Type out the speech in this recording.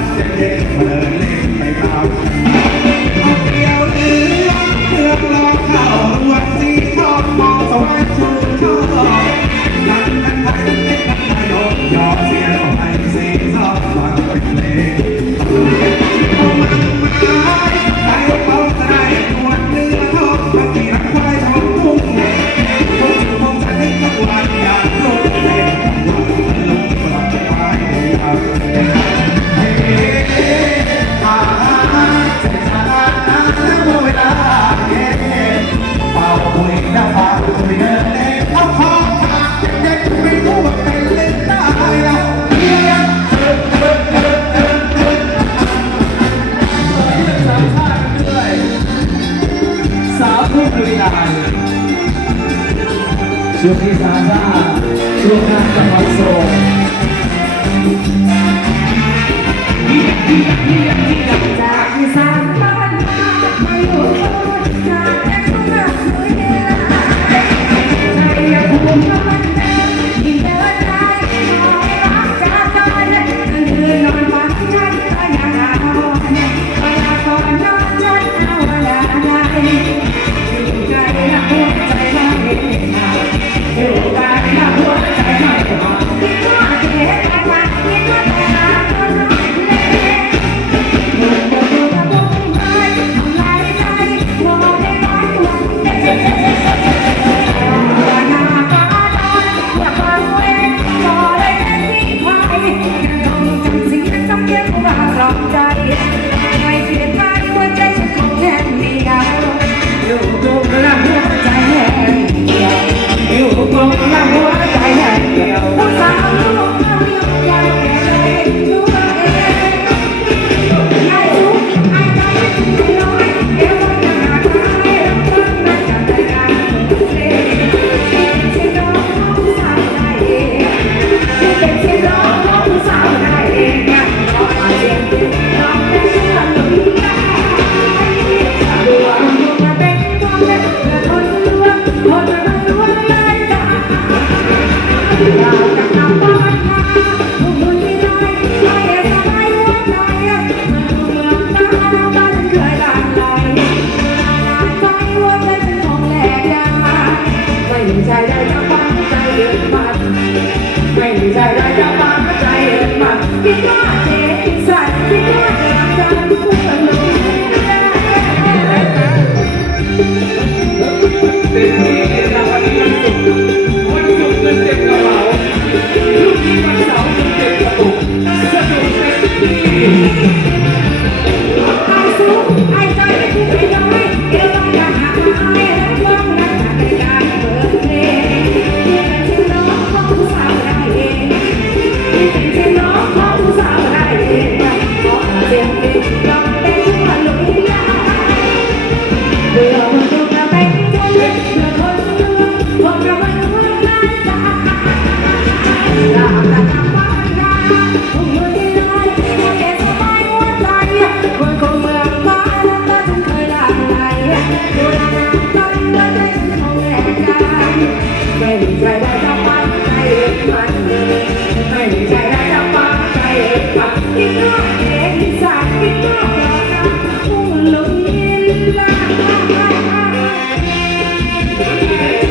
graça ผู้บริหาช่วงที่าซ่าช่วงหน้าจะคอนโซล Yeah. ใจได้จะฟังใจเดือดมันไม่มีใจได้จะฟังใจเดือดมันคิดว่า